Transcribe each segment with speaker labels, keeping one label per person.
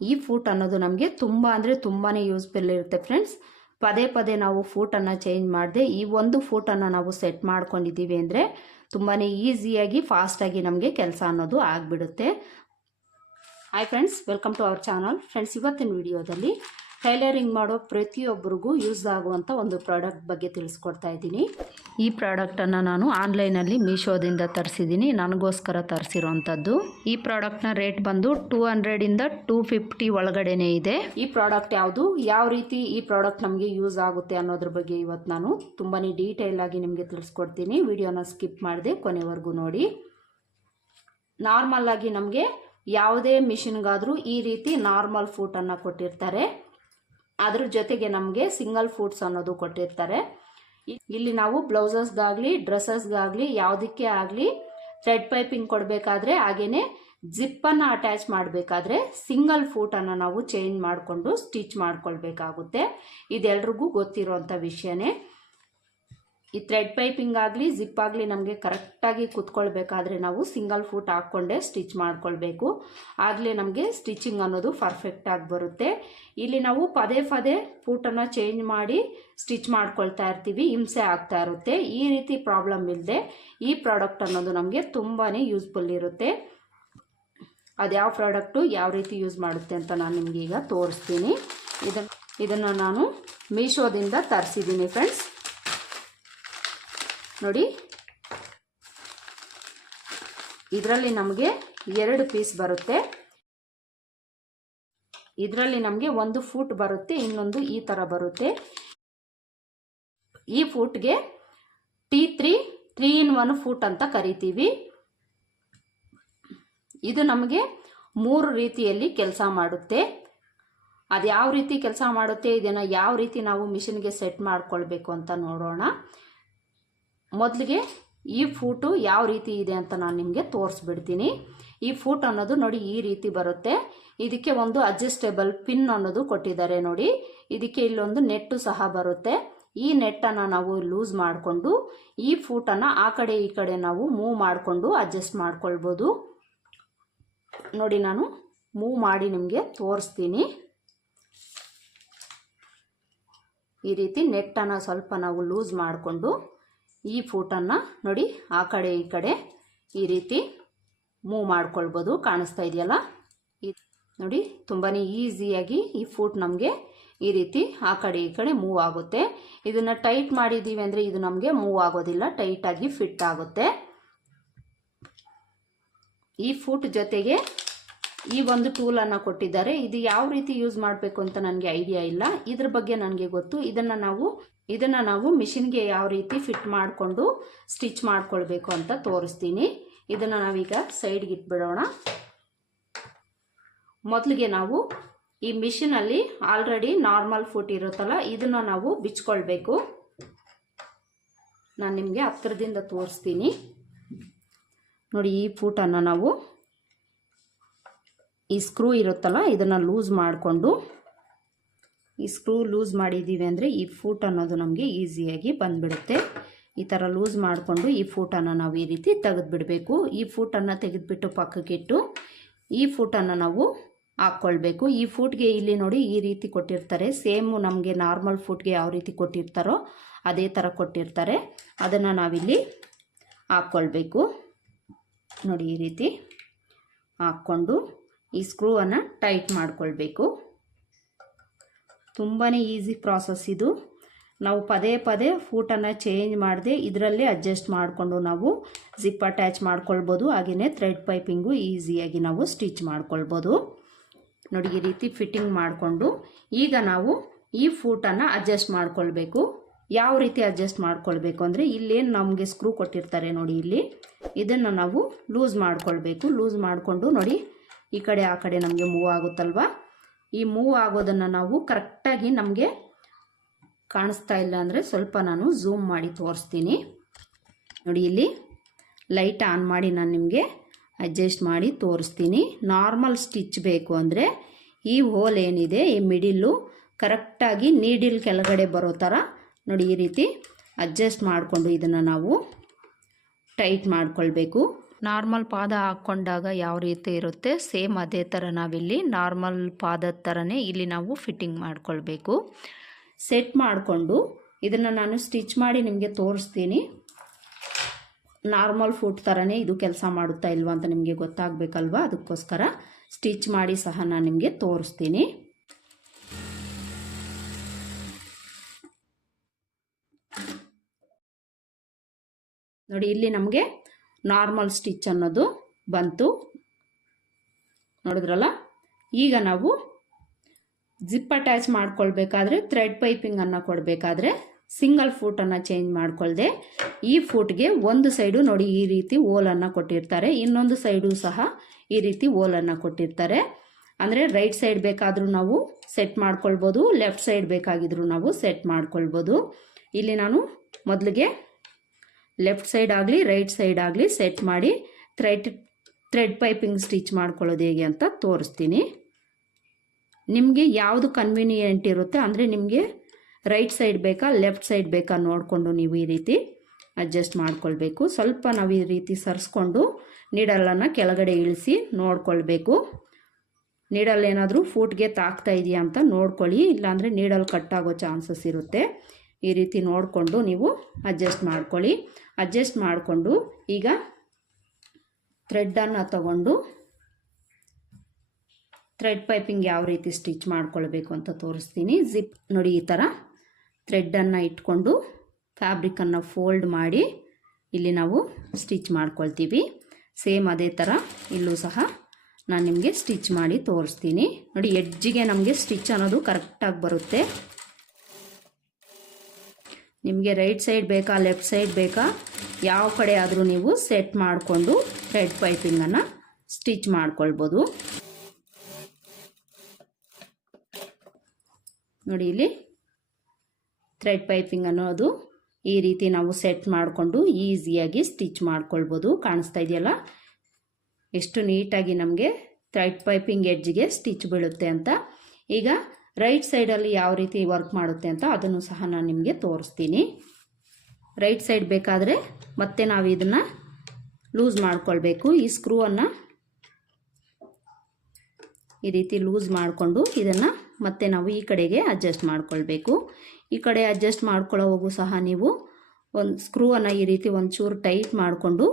Speaker 1: ಈ ಫೂಟ್ ಅನ್ನೋದು ನಮಗೆ ತುಂಬ ಅಂದರೆ ತುಂಬಾ ಯೂಸ್ಫುಲ್ ಇರುತ್ತೆ ಫ್ರೆಂಡ್ಸ್ ಪದೇ ಪದೇ ನಾವು ಫೂಟನ್ನು ಚೇಂಜ್ ಮಾಡದೆ ಈ ಒಂದು ಫೂಟನ್ನು ನಾವು ಸೆಟ್ ಮಾಡ್ಕೊಂಡಿದ್ದೀವಿ ಅಂದರೆ ತುಂಬಾ ಈಸಿಯಾಗಿ ಫಾಸ್ಟಾಗಿ ನಮಗೆ ಕೆಲಸ ಅನ್ನೋದು ಆಗಿಬಿಡುತ್ತೆ. Hi friends welcome to our channel friends ಇವತ್ತಿನ ವಿಡಿಯೋದಲ್ಲಿ ಟೈಲರಿಂಗ್ ಮಾಡೋ ಪ್ರತಿಯೊಬ್ಬರಿಗೂ ಯೂಸ್ ಆಗುವಂಥ ಒಂದು ಪ್ರಾಡಕ್ಟ್ ಬಗ್ಗೆ ತಿಳಿಸ್ಕೊಡ್ತಾ ಇದ್ದೀನಿ. ಈ ಪ್ರಾಡಕ್ಟನ್ನು ನಾನು ಆನ್ಲೈನಲ್ಲಿ ಮೀಶೋದಿಂದ ತರಿಸಿದ್ದೀನಿ. ನನಗೋಸ್ಕರ ತರಿಸಿರೋವಂಥದ್ದು ಈ ಪ್ರಾಡಕ್ಟ್ನ ರೇಟ್ ಬಂದು ಟೂ ಹಂಡ್ರೆಡಿಂದ ಟೂ ಫಿಫ್ಟಿ ಒಳಗಡೆನೇ ಇದೆ. ಈ ಪ್ರಾಡಕ್ಟ್ ಯಾವುದು? ಯಾವ ರೀತಿ ಈ ಪ್ರಾಡಕ್ಟ್ ನಮಗೆ ಯೂಸ್ ಆಗುತ್ತೆ ಅನ್ನೋದ್ರ ಬಗ್ಗೆ ಇವತ್ತು ನಾನು ತುಂಬಾ ಡೀಟೇಲ್ ಆಗಿ ನಿಮಗೆ ತಿಳಿಸ್ಕೊಡ್ತೀನಿ. ವಿಡಿಯೋನ ಸ್ಕಿಪ್ ಮಾಡಿದೆ ಕೊನೆವರೆಗೂ ನೋಡಿ. ನಾರ್ಮಲ್ ಆಗಿ ನಮಗೆ ಯಾವುದೇ ಮಿಷಿನ್ಗಾದರೂ ಈ ರೀತಿ ನಾರ್ಮಲ್ ಫೂಟನ್ನು ಕೊಟ್ಟಿರ್ತಾರೆ. ಅದ್ರ ಜೊತೆಗೆ ನಮಗೆ ಸಿಂಗಲ್ ಫೂಟ್ಸ್ ಅನ್ನೋದು ಕೊಟ್ಟಿರ್ತಾರೆ. ಇಲ್ಲಿ ನಾವು ಬ್ಲೌಸಸ್ಗಾಗಲಿ ಡ್ರೆಸ್ಸಸ್ಗಾಗಲಿ ಯಾವುದಕ್ಕೆ ಆಗಲಿ ಥ್ರೆಡ್ ಪೈಪಿಂಗ್ ಕೊಡಬೇಕಾದ್ರೆ ಹಾಗೇನೆ ಜಿಪ್ಪನ್ನು ಅಟ್ಯಾಚ್ ಮಾಡಬೇಕಾದ್ರೆ ಸಿಂಗಲ್ ಫೂಟನ್ನು ನಾವು ಚೇಂಜ್ ಮಾಡಿಕೊಂಡು ಸ್ಟಿಚ್ ಮಾಡ್ಕೊಳ್ಬೇಕಾಗುತ್ತೆ. ಇದೆಲ್ರಿಗೂ ಗೊತ್ತಿರೋವಂಥ ವಿಷಯನೇ. ಈ ಥ್ರೆಡ್ ಪೈಪಿಂಗ್ ಆಗಲಿ ಜಿಪ್ ಆಗಲಿ ನಮಗೆ ಕರೆಕ್ಟಾಗಿ ಕುತ್ಕೊಳ್ಬೇಕಾದ್ರೆ ನಾವು ಸಿಂಗಲ್ ಫೂಟ್ ಹಾಕ್ಕೊಂಡೇ ಸ್ಟಿಚ್ ಮಾಡ್ಕೊಳ್ಬೇಕು. ಆಗಲೇ ನಮಗೆ ಸ್ಟಿಚಿಂಗ್ ಅನ್ನೋದು ಪರ್ಫೆಕ್ಟಾಗಿ ಬರುತ್ತೆ. ಇಲ್ಲಿ ನಾವು ಪದೇ ಪದೇ ಫೂಟನ್ನು ಚೇಂಜ್ ಮಾಡಿ ಸ್ಟಿಚ್ ಮಾಡ್ಕೊಳ್ತಾ ಇರ್ತೀವಿ, ಹಿಂಸೆ ಆಗ್ತಾ ಇರುತ್ತೆ. ಈ ರೀತಿ ಪ್ರಾಬ್ಲಮ್ ಇಲ್ಲದೆ ಈ ಪ್ರಾಡಕ್ಟ್ ಅನ್ನೋದು ನಮಗೆ ತುಂಬಾ ಯೂಸ್ಫುಲ್ ಇರುತ್ತೆ. ಅದು ಯಾವ ಪ್ರಾಡಕ್ಟು ಯಾವ ರೀತಿ ಯೂಸ್ ಮಾಡುತ್ತೆ ಅಂತ ನಾನು ನಿಮಗೆ ಈಗ ತೋರಿಸ್ತೀನಿ. ಇದನ್ನು ಇದನ್ನು ನಾನು ಮೀಶೋದಿಂದ ತರಿಸಿದ್ದೀನಿ ಫ್ರೆಂಡ್ಸ್ ನೋಡಿ. ಇದರಲ್ಲಿ ನಮಗೆ ಎರಡು ಪೀಸ್ ಬರುತ್ತೆ. ಇದರಲ್ಲಿ ನಮಗೆ ಒಂದು ಫೂಟ್ ಬರುತ್ತೆ, ಇನ್ನೊಂದು ಈ ಥರ ಬರುತ್ತೆ. ಈ ಫೂಟ್ಗೆ T three three in one foot ಅಂತ ಕರಿತೀವಿ. ಇದು ನಮಗೆ ಮೂರು ರೀತಿಯಲ್ಲಿ ಕೆಲಸ ಮಾಡುತ್ತೆ. ಅದು ಯಾವ ರೀತಿ ಕೆಲಸ ಮಾಡುತ್ತೆ, ಇದನ್ನು ಯಾವ ರೀತಿ ನಾವು ಮಿಷಿನ್ಗೆ ಸೆಟ್ ಮಾಡ್ಕೊಳ್ಬೇಕು ಅಂತ ನೋಡೋಣ. ಮೊದಲಿಗೆ ಈ ಫೂಟು ಯಾವ ರೀತಿ ಇದೆ ಅಂತ ನಾನು ನಿಮಗೆ ತೋರಿಸ್ಬಿಡ್ತೀನಿ. ಈ ಫೂಟ್ ಅನ್ನೋದು ನೋಡಿ ಈ ರೀತಿ ಬರುತ್ತೆ. ಇದಕ್ಕೆ ಒಂದು ಅಡ್ಜಸ್ಟೇಬಲ್ ಪಿನ್ ಅನ್ನೋದು ಕೊಟ್ಟಿದ್ದಾರೆ ನೋಡಿ. ಇದಕ್ಕೆ ಇಲ್ಲೊಂದು ನೆಟ್ಟು ಸಹ ಬರುತ್ತೆ. ಈ ನೆಟ್ಟನ್ನು ನಾವು ಲೂಸ್ ಮಾಡಿಕೊಂಡು, ಈ ಫೂಟನ್ನು ಆ ಕಡೆ ಈ ಕಡೆ ನಾವು ಮೂವ್ ಮಾಡಿಕೊಂಡು ಅಡ್ಜಸ್ಟ್ ಮಾಡ್ಕೊಳ್ಬೋದು. ನೋಡಿ ನಾನು ಮೂವ್ ಮಾಡಿ ನಿಮಗೆ ತೋರಿಸ್ತೀನಿ. ಈ ರೀತಿ ನೆಟ್ಟನ್ನು ಸ್ವಲ್ಪ ನಾವು ಲೂಸ್ ಮಾಡಿಕೊಂಡು ಈ ಫೂಟನ್ನು ನೋಡಿ ಆ ಕಡೆ ಈ ಕಡೆ ಈ ರೀತಿ ಮೂವ್ ಮಾಡ್ಕೊಳ್ಬೋದು, ಕಾಣಿಸ್ತಾ ಇದೆಯಲ್ಲ ಈ ನೋಡಿ ತುಂಬಾ ಈಸಿಯಾಗಿ ಈ ಫೂಟ್ ನಮಗೆ ಈ ರೀತಿ ಆ ಕಡೆ ಈ ಕಡೆ ಮೂವ್ ಆಗುತ್ತೆ. ಇದನ್ನು ಟೈಟ್ ಮಾಡಿದ್ದೀವಿ ಅಂದರೆ ಇದು ನಮಗೆ ಮೂವ್ ಆಗೋದಿಲ್ಲ ಟೈಟಾಗಿ ಫಿಟ್ ಆಗುತ್ತೆ. ಈ ಫೂಟ್ ಜೊತೆಗೆ ಈ ಒಂದು ಟೂಲನ್ನು ಕೊಟ್ಟಿದ್ದಾರೆ. ಇದು ಯಾವ ರೀತಿ ಯೂಸ್ ಮಾಡಬೇಕು ಅಂತ ನನಗೆ ಐಡಿಯಾ ಇಲ್ಲ. ಇದ್ರ ಬಗ್ಗೆ ನನಗೆ ಗೊತ್ತು. ಇದನ್ನು ನಾವು ಇದನ್ನು ನಾವು ಮಿಷಿನ್ಗೆ ಯಾವ ರೀತಿ ಫಿಟ್ ಮಾಡಿಕೊಂಡು ಸ್ಟಿಚ್ ಮಾಡಿಕೊಳ್ಬೇಕು ಅಂತ ತೋರಿಸ್ತೀನಿ. ಇದನ್ನು ನಾವೀಗ ಸೈಡ್ಗೆ ಇಟ್ಬಿಡೋಣ. ಮೊದಲಿಗೆ ನಾವು ಈ ಮಿಷಿನಲ್ಲಿ ಆಲ್ರೆಡಿ ನಾರ್ಮಲ್ ಫುಟ್ ಇರುತ್ತಲ್ಲ, ಇದನ್ನು ನಾವು ಬಿಚ್ಕೊಳ್ಬೇಕು. ನಾನು ನಿಮಗೆ ಹತ್ತಿರದಿಂದ ತೋರಿಸ್ತೀನಿ. ನೋಡಿ, ಈ ಫೂಟನ್ನು ನಾವು ಈ ಸ್ಕ್ರೂ ಇರುತ್ತಲ್ಲ, ಇದನ್ನು ಲೂಸ್ ಮಾಡಿಕೊಂಡು ಈ ಸ್ಕ್ರೂ ಲೂಸ್ ಮಾಡಿದ್ದೀವಿ ಅಂದರೆ ಈ ಫೂಟ್ ಅನ್ನೋದು ನಮಗೆ ಈಸಿಯಾಗಿ ಬಂದುಬಿಡುತ್ತೆ. ಈ ಥರ ಲೂಸ್ ಮಾಡಿಕೊಂಡು ಈ ಫೂಟನ್ನು ನಾವು ಈ ರೀತಿ ತೆಗೆದುಬಿಡಬೇಕು. ಈ ಫೂಟನ್ನು ತೆಗೆದುಬಿಟ್ಟು ಪಕ್ಕಕ್ಕಿಟ್ಟು ಈ ಫೂಟನ್ನು ನಾವು ಹಾಕ್ಕೊಳ್ಬೇಕು. ಈ ಫೂಟ್ಗೆ ಇಲ್ಲಿ ನೋಡಿ ಈ ರೀತಿ ಕೊಟ್ಟಿರ್ತಾರೆ. ಸೇಮು ನಮಗೆ ನಾರ್ಮಲ್ ಫೂಟ್ಗೆ ಯಾವ ರೀತಿ ಕೊಟ್ಟಿರ್ತಾರೋ ಅದೇ ಥರ ಕೊಟ್ಟಿರ್ತಾರೆ. ಅದನ್ನು ನಾವಿಲ್ಲಿ ಹಾಕ್ಕೊಳ್ಬೇಕು. ನೋಡಿ ಈ ರೀತಿ ಹಾಕ್ಕೊಂಡು ಈ ಸ್ಕ್ರೂವನ್ನು ಟೈಟ್ ಮಾಡಿಕೊಳ್ಬೇಕು. ತುಂಬಾ ಈಸಿ ಪ್ರಾಸೆಸ್ ಇದು. ನಾವು ಪದೇ ಪದೇ ಫೂಟನ್ನು ಚೇಂಜ್ ಮಾಡದೆ ಇದರಲ್ಲೇ ಅಡ್ಜಸ್ಟ್ ಮಾಡಿಕೊಂಡು ನಾವು ಜಿಪ್ ಅಟ್ಯಾಚ್ ಮಾಡ್ಕೊಳ್ಬೋದು. ಹಾಗೆಯೇ ಥ್ರೆಡ್ ಪೈಪಿಂಗು ಈಸಿಯಾಗಿ ನಾವು ಸ್ಟಿಚ್ ಮಾಡ್ಕೊಳ್ಬೋದು. ನೋಡಿ ಈ ರೀತಿ ಫಿಟ್ಟಿಂಗ್ ಮಾಡಿಕೊಂಡು ಈಗ ನಾವು ಈ ಫೂಟನ್ನು ಅಡ್ಜಸ್ಟ್ ಮಾಡ್ಕೊಳ್ಬೇಕು. ಯಾವ ರೀತಿ ಅಡ್ಜಸ್ಟ್ ಮಾಡ್ಕೊಳ್ಬೇಕು ಅಂದರೆ ಇಲ್ಲೇನು ನಮಗೆ ಸ್ಕ್ರೂ ಕೊಟ್ಟಿರ್ತಾರೆ ನೋಡಿ ಇಲ್ಲಿ. ಇದನ್ನು ನಾವು ಲೂಸ್ ಮಾಡ್ಕೊಳ್ಬೇಕು. ಲೂಸ್ ಮಾಡಿಕೊಂಡು ನೋಡಿ ಈ ಕಡೆ ಆ ಕಡೆ ನಮಗೆ ಮೂವ್ ಆಗುತ್ತಲ್ವಾ? ಈ ಮೂವ್ ಆಗೋದನ್ನು ನಾವು ಕರೆಕ್ಟಾಗಿ ನಮಗೆ ಕಾಣಿಸ್ತಾ ಇಲ್ಲ ಅಂದರೆ ಸ್ವಲ್ಪ ನಾನು ಝೂಮ್ ಮಾಡಿ ತೋರಿಸ್ತೀನಿ. ನೋಡಿ ಇಲ್ಲಿ ಲೈಟ್ ಆನ್ ಮಾಡಿ ನಾನು ನಿಮಗೆ ಅಡ್ಜಸ್ಟ್ ಮಾಡಿ ತೋರಿಸ್ತೀನಿ. ನಾರ್ಮಲ್ ಸ್ಟಿಚ್ ಬೇಕು ಅಂದರೆ ಈ ಹೋಲ್ ಏನಿದೆ, ಈ ಮಿಡಿಲ್ಲು ಕರೆಕ್ಟಾಗಿ ನೀಡಿಲ್ ಕೆಳಗಡೆ ಬರೋ ಥರ ನೋಡಿ ಈ ರೀತಿ ಅಡ್ಜಸ್ಟ್ ಮಾಡಿಕೊಂಡು ಇದನ್ನು ನಾವು ಟೈಟ್ ಮಾಡ್ಕೊಳ್ಬೇಕು. ನಾರ್ಮಲ್ ಪಾದ ಹಾಕ್ಕೊಂಡಾಗ ಯಾವ ರೀತಿ ಇರುತ್ತೆ? ಸೇಮ್ ಅದೇ ಥರ ನಾವಿಲ್ಲಿ ನಾರ್ಮಲ್ ಪಾದದ ಥರನೇ ಇಲ್ಲಿ ನಾವು ಫಿಟ್ಟಿಂಗ್ ಮಾಡ್ಕೊಳ್ಬೇಕು. ಸೆಟ್ ಮಾಡಿಕೊಂಡು ಇದನ್ನು ನಾನು ಸ್ಟಿಚ್ ಮಾಡಿ ನಿಮಗೆ ತೋರಿಸ್ತೀನಿ. ನಾರ್ಮಲ್ ಫುಟ್ ಥರನೇ ಇದು ಕೆಲಸ ಮಾಡುತ್ತಾ ಇಲ್ವಾ ಅಂತ ನಿಮಗೆ ಗೊತ್ತಾಗಬೇಕಲ್ವಾ? ಅದಕ್ಕೋಸ್ಕರ ಸ್ಟಿಚ್ ಮಾಡಿ ಸಹ ನಾನು ನಿಮಗೆ ತೋರಿಸ್ತೀನಿ. ನೋಡಿ, ಇಲ್ಲಿ ನಮಗೆ ನಾರ್ಮಲ್ ಸ್ಟಿಚ್ ಅನ್ನೋದು ಬಂತು. ನೋಡಿದ್ರಲ್ಲ? ಈಗ ನಾವು ಜಿಪ್ ಅಟ್ಯಾಚ್ ಮಾಡ್ಕೊಳ್ಬೇಕಾದ್ರೆ ಥ್ರೆಡ್ ಪೈಪಿಂಗನ್ನು ಕೊಡಬೇಕಾದ್ರೆ ಸಿಂಗಲ್ ಫೂಟನ್ನು ಚೇಂಜ್ ಮಾಡ್ಕೊಳ್ದೆ. ಈ ಫೂಟ್ಗೆ ಒಂದು ಸೈಡು ನೋಡಿ ಈ ರೀತಿ ಓಲನ್ನು ಕೊಟ್ಟಿರ್ತಾರೆ. ಇನ್ನೊಂದು ಸೈಡು ಸಹ ಈ ರೀತಿ ಓಲನ್ನು ಕೊಟ್ಟಿರ್ತಾರೆ. ಅಂದರೆ ರೈಟ್ ಸೈಡ್ ಬೇಕಾದರೂ ನಾವು ಸೆಟ್ ಮಾಡ್ಕೊಳ್ಬೋದು, ಲೆಫ್ಟ್ ಸೈಡ್ ಬೇಕಾಗಿದ್ರೂ ನಾವು ಸೆಟ್ ಮಾಡ್ಕೊಳ್ಬೋದು. ಇಲ್ಲಿ ನಾನು ಮೊದಲಿಗೆ ಲೆಫ್ಟ್ ಸೈಡ್ ಆಗಲಿ, ರೈಟ್ ಸೈಡ್ ಆಗಲಿ ಸೆಟ್ ಮಾಡಿ ಥ್ರೆಡ್ ಥ್ರೆಡ್ ಪೈಪಿಂಗ್ ಸ್ಟಿಚ್ ಮಾಡ್ಕೊಳ್ಳೋದು ಹೇಗೆ ಅಂತ ತೋರಿಸ್ತೀನಿ. ನಿಮಗೆ ಯಾವುದು ಕನ್ವೀನಿಯೆಂಟ್ ಇರುತ್ತೆ ಅಂದರೆ ನಿಮಗೆ ರೈಟ್ ಸೈಡ್ ಬೇಕಾ ಲೆಫ್ಟ್ ಸೈಡ್ ಬೇಕಾ ನೋಡಿಕೊಂಡು ನೀವು ಈ ರೀತಿ ಅಡ್ಜಸ್ಟ್ ಮಾಡ್ಕೊಳ್ಬೇಕು. ಸ್ವಲ್ಪ ನಾವು ಈ ರೀತಿ ಸರಿಸ್ಕೊಂಡು ನೀಡಲನ್ನು ಕೆಳಗಡೆ ಇಳಿಸಿ ನೋಡ್ಕೊಳ್ಬೇಕು. ನೀಡಲ್ ಏನಾದರೂ ಫೂಟ್ಗೆ ತಾಕ್ತಾ ಇದೆಯಾ ಅಂತ ನೋಡ್ಕೊಳ್ಳಿ, ಇಲ್ಲಾಂದರೆ ನೀಡಲ್ ಕಟ್ಟಾಗೋ ಚಾನ್ಸಸ್ ಇರುತ್ತೆ. ಈ ರೀತಿ ನೋಡಿಕೊಂಡು ನೀವು ಅಡ್ಜಸ್ಟ್ ಮಾಡ್ಕೊಳ್ಳಿ. ಅಡ್ಜಸ್ಟ್ ಮಾಡಿಕೊಂಡು ಈಗ ಥ್ರೆಡ್ಡನ್ನು ತಗೊಂಡು ಥ್ರೆಡ್ ಪೈಪಿಂಗ್ ಯಾವ ರೀತಿ ಸ್ಟಿಚ್ ಮಾಡ್ಕೊಳ್ಬೇಕು ಅಂತ ತೋರಿಸ್ತೀನಿ. ಜಿಪ್ ನೋಡಿ ಈ ಥರ ಥ್ರೆಡ್ಡನ್ನು ಇಟ್ಕೊಂಡು ಫ್ಯಾಬ್ರಿಕನ್ನು ಫೋಲ್ಡ್ ಮಾಡಿ ಇಲ್ಲಿ ನಾವು ಸ್ಟಿಚ್ ಮಾಡ್ಕೊಳ್ತೀವಿ. ಸೇಮ್ ಅದೇ ಥರ ಇಲ್ಲೂ ಸಹ ನಾನು ನಿಮಗೆ ಸ್ಟಿಚ್ ಮಾಡಿ ತೋರಿಸ್ತೀನಿ. ನೋಡಿ ಎಡ್ಜಿಗೆ ನಮಗೆ ಸ್ಟಿಚ್ ಅನ್ನೋದು ಕರೆಕ್ಟಾಗಿ ಬರುತ್ತೆ. ನಿಮಗೆ ರೈಟ್ ಸೈಡ್ ಬೇಕಾ, ಲೆಫ್ಟ್ ಸೈಡ್ ಬೇಕಾ, ಯಾವ ಕಡೆ ಆದರೂ ನೀವು ಸೆಟ್ ಮಾಡಿಕೊಂಡು ಥ್ರೆಡ್ ಪೈಪಿಂಗನ್ನು ಸ್ಟಿಚ್ ಮಾಡ್ಕೊಳ್ಬೋದು. ನೋಡಿ ಇಲ್ಲಿ ಥ್ರೆಡ್ ಪೈಪಿಂಗ್ ಅನ್ನೋದು ಈ ರೀತಿ ನಾವು ಸೆಟ್ ಮಾಡಿಕೊಂಡು ಈಸಿಯಾಗಿ ಸ್ಟಿಚ್ ಮಾಡ್ಕೊಳ್ಬೋದು. ಕಾಣಿಸ್ತಾ ಇದೆಯಲ್ಲ? ಎಷ್ಟು ನೀಟಾಗಿ ನಮಗೆ ಥ್ರೆಡ್ ಪೈಪಿಂಗ್ ಎಡ್ಜ್ಗೆ ಸ್ಟಿಚ್ ಬೀಳುತ್ತೆ ಅಂತ. ಈಗ ರೈಟ್ ಸೈಡಲ್ಲಿ ಯಾವ ರೀತಿ ವರ್ಕ್ ಮಾಡುತ್ತೆ ಅಂತ ಅದನ್ನು ಸಹ ನಾನು ನಿಮಗೆ ತೋರಿಸ್ತೀನಿ. ರೈಟ್ ಸೈಡ್ ಬೇಕಾದರೆ ಮತ್ತೆ ನಾವು ಇದನ್ನು ಲೂಸ್ ಮಾಡಿಕೊಳ್ಬೇಕು. ಈ ಸ್ಕ್ರೂವನ್ನು ಈ ರೀತಿ ಲೂಸ್ ಮಾಡಿಕೊಂಡು ಇದನ್ನು ಮತ್ತೆ ನಾವು ಈ ಕಡೆಗೆ ಅಡ್ಜಸ್ಟ್ ಮಾಡಿಕೊಳ್ಬೇಕು. ಈ ಕಡೆ ಅಡ್ಜಸ್ಟ್ ಮಾಡ್ಕೊಳ್ಳೋವಾಗೂ ಸಹ ನೀವು ಒಂದು ಸ್ಕ್ರೂವನ್ನು ಈ ರೀತಿ ಒಂಚೂರು ಟೈಟ್ ಮಾಡಿಕೊಂಡು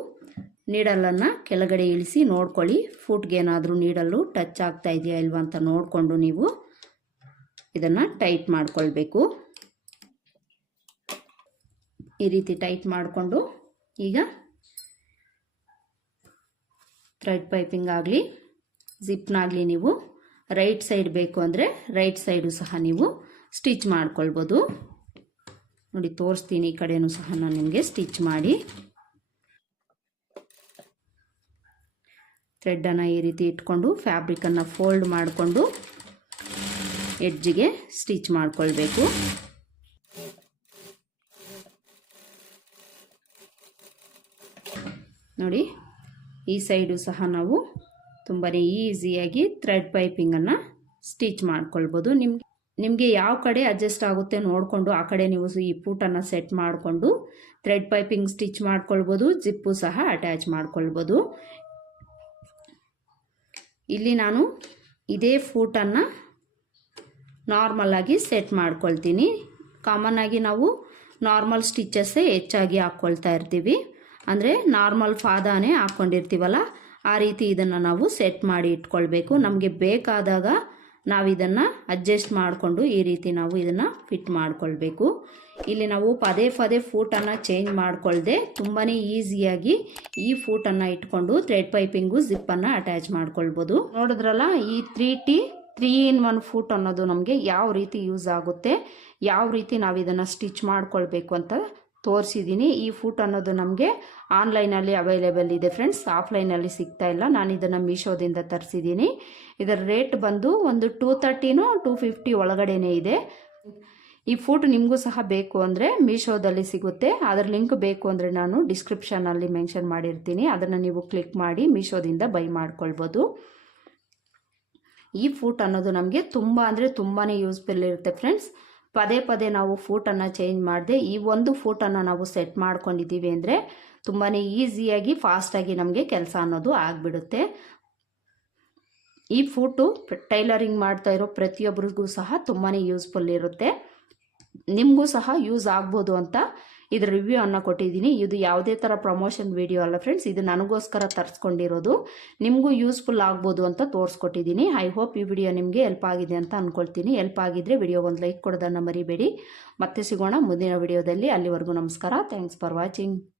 Speaker 1: ನೀಡಲನ್ನು ಕೆಳಗಡೆ ಇಳಿಸಿ ನೋಡ್ಕೊಳ್ಳಿ. ಫುಟ್ಗೆ ಏನಾದರೂ ನೀಡಲು ಟಚ್ ಆಗ್ತಾ ಇದೆಯಾ ಇಲ್ವಾ ಅಂತ ನೋಡಿಕೊಂಡು ನೀವು ಇದನ್ನು ಟೈಟ್ ಮಾಡಿಕೊಳ್ಬೇಕು. ಈ ರೀತಿ ಟೈಟ್ ಮಾಡಿಕೊಂಡು ಈಗ ಥ್ರೆಡ್ ಪೈಪಿಂಗ್ ಆಗಲಿ ಜಿಪ್ನಾಗಲಿ ನೀವು ರೈಟ್ ಸೈಡ್ ಬೇಕು ಅಂದರೆ ರೈಟ್ ಸೈಡು ಸಹ ನೀವು ಸ್ಟಿಚ್ ಮಾಡ್ಕೊಳ್ಬೋದು. ನೋಡಿ, ತೋರಿಸ್ತೀನಿ ಈ ಕಡೆಯೂ ಸಹ ನಾನು ನಿಮಗೆ ಸ್ಟಿಚ್ ಮಾಡಿ. ಥ್ರೆಡ್ಡನ್ನು ಈ ರೀತಿ ಇಟ್ಕೊಂಡು ಫ್ಯಾಬ್ರಿಕನ್ನು ಫೋಲ್ಡ್ ಮಾಡಿಕೊಂಡು ಎಡ್ಜಿಗೆ ಸ್ಟಿಚ್ ಮಾಡಿಕೊಳ್ಬೇಕು. ನೋಡಿ, ಈ ಸೈಡು ಸಹ ನಾವು ತುಂಬಾ ಈಸಿಯಾಗಿ ಥ್ರೆಡ್ ಪೈಪಿಂಗನ್ನು ಸ್ಟಿಚ್ ಮಾಡ್ಕೊಳ್ಬೋದು. ನಿಮ್ಗೆ ನಿಮಗೆ ಯಾವ ಕಡೆ ಅಡ್ಜಸ್ಟ್ ಆಗುತ್ತೆ ನೋಡಿಕೊಂಡು ಆ ಕಡೆ ನೀವು ಈ ಪೂಟನ್ನು ಸೆಟ್ ಮಾಡಿಕೊಂಡು ಥ್ರೆಡ್ ಪೈಪಿಂಗ್ ಸ್ಟಿಚ್ ಮಾಡ್ಕೊಳ್ಬೋದು, ಜಿಪ್ಪು ಸಹ ಅಟ್ಯಾಚ್ ಮಾಡ್ಕೊಳ್ಬೋದು. ಇಲ್ಲಿ ನಾನು ಇದೇ ಫೂಟನ್ನು ನಾರ್ಮಲಾಗಿ ಸೆಟ್ ಮಾಡ್ಕೊಳ್ತೀನಿ. ಆಗಿ ನಾವು ನಾರ್ಮಲ್ ಸ್ಟಿಚಸ್ಸೇ ಹೆಚ್ಚಾಗಿ ಹಾಕ್ಕೊಳ್ತಾ ಇರ್ತೀವಿ. ಅಂದರೆ ನಾರ್ಮಲ್ ಫಾದಾನೇ ಹಾಕ್ಕೊಂಡಿರ್ತೀವಲ್ಲ ಆ ರೀತಿ ಇದನ್ನು ನಾವು ಸೆಟ್ ಮಾಡಿ ಇಟ್ಕೊಳ್ಬೇಕು. ನಮಗೆ ಬೇಕಾದಾಗ ನಾವು ಇದನ್ನು ಅಡ್ಜಸ್ಟ್ ಮಾಡಿಕೊಂಡು ಈ ರೀತಿ ನಾವು ಇದನ್ನು ಫಿಟ್ ಮಾಡಿಕೊಳ್ಬೇಕು. ಇಲ್ಲಿ ನಾವು ಪದೇ ಪದೇ ಫೂಟನ್ನು ಚೇಂಜ್ ಮಾಡಿಕೊಳ್ಳದೆ ತುಂಬಾ ಈಸಿಯಾಗಿ ಈ ಫೂಟನ್ನು ಇಟ್ಕೊಂಡು ಥ್ರೆಡ್ ಪೈಪಿಂಗು ಜಿಪ್ಪನ್ನು ಅಟ್ಯಾಚ್ ಮಾಡ್ಕೊಳ್ಬೋದು. ನೋಡಿದ್ರಲ್ಲ ಈ three T three in one foot ಅನ್ನೋದು ನಮಗೆ ಯಾವ ರೀತಿ ಯೂಸ್ ಆಗುತ್ತೆ, ಯಾವ ರೀತಿ ನಾವು ಇದನ್ನು ಸ್ಟಿಚ್ ಮಾಡ್ಕೊಳ್ಬೇಕು ಅಂತ ತೋರಿಸಿದ್ದೀನಿ ಈ ಫೂಟ್ ಅನ್ನೋದು ನಮಗೆ ಆನ್ಲೈನಲ್ಲಿ ಅವೈಲೇಬಲ್ ಇದೆ ಫ್ರೆಂಡ್ಸ್ ಆಫ್ಲೈನಲ್ಲಿ ಸಿಗ್ತಾ ಇಲ್ಲ. ನಾನು ಇದನ್ನು ಮೀಶೋದಿಂದ ತರಿಸಿದ್ದೀನಿ ಇದರ ರೇಟ್ ಬಂದು ಒಂದು ಟೂ ತರ್ಟಿನೋ ಟೂ ಫಿಫ್ಟಿ ಒಳಗಡೆನೇ ಇದೆ. ಈ ಫೂಟ್ ನಿಮಗೂ ಸಹ ಬೇಕು ಅಂದರೆ ಮೀಶೋದಲ್ಲಿ ಸಿಗುತ್ತೆ. ಅದರ ಲಿಂಕ್ ಬೇಕು ಅಂದರೆ ನಾನು ಡಿಸ್ಕ್ರಿಪ್ಷನಲ್ಲಿ ಮೆನ್ಷನ್ ಮಾಡಿರ್ತೀನಿ. ಅದನ್ನು ನೀವು ಕ್ಲಿಕ್ ಮಾಡಿ ಮೀಶೋದಿಂದ ಬೈ ಮಾಡ್ಕೊಳ್ಬೋದು. ಈ ಫೂಟ್ ಅನ್ನೋದು ನಮಗೆ ತುಂಬ ಅಂದರೆ ತುಂಬಾ ಯೂಸ್ಫುಲ್ ಇರುತ್ತೆ ಫ್ರೆಂಡ್ಸ್ ಪದೇ ಪದೇ ನಾವು ಫೂಟನ್ನು ಚೇಂಜ್ ಮಾಡಿದೆ ಈ ಒಂದು ಫೂಟನ್ನು ನಾವು ಸೆಟ್ ಮಾಡ್ಕೊಂಡಿದ್ದೀವಿ ಅಂದರೆ ತುಂಬಾ ಈಸಿಯಾಗಿ ಫಾಸ್ಟಾಗಿ ನಮಗೆ ಕೆಲಸ ಅನ್ನೋದು ಆಗಿಬಿಡುತ್ತೆ. ಈ ಫೂಟು ಟೈಲರಿಂಗ್ ಮಾಡ್ತಾ ಇರೋ ಪ್ರತಿಯೊಬ್ಬರಿಗೂ ಸಹ ತುಂಬಾ ಯೂಸ್ಫುಲ್ ಇರುತ್ತೆ. ನಿಮಗೂ ಸಹ ಯೂಸ್ ಆಗ್ಬೋದು ಅಂತ ಇದ್ರ ರಿವ್ಯೂ ಅನ್ನ ಕೊಟ್ಟಿದ್ದೀನಿ. ಇದು ಯಾವುದೇ ಥರ ಪ್ರಮೋಷನ್ ವಿಡಿಯೋ ಅಲ್ಲ ಫ್ರೆಂಡ್ಸ್ ಇದು ನನಗೋಸ್ಕರ ತರಿಸ್ಕೊಂಡಿರೋದು. ನಿಮಗೂ ಯೂಸ್ಫುಲ್ ಆಗ್ಬೋದು ಅಂತ ತೋರಿಸ್ಕೊಟ್ಟಿದ್ದೀನಿ. ಐ ಹೋಪ್ ಈ ವಿಡಿಯೋ ನಿಮಗೆ ಹೆಲ್ಪ್ ಆಗಿದೆ ಅಂತ ಅಂದ್ಕೊಳ್ತೀನಿ ಹೆಲ್ಪ್ ಆಗಿದ್ರೆ ವಿಡಿಯೋ ಒಂದು ಲೈಕ್ ಕೊಡೋದನ್ನು ಮರಿಬೇಡಿ. ಮತ್ತೆ ಸಿಗೋಣ ಮುಂದಿನ ವಿಡಿಯೋದಲ್ಲಿ ಅಲ್ಲಿವರೆಗೂ ನಮಸ್ಕಾರ. Thanks for watching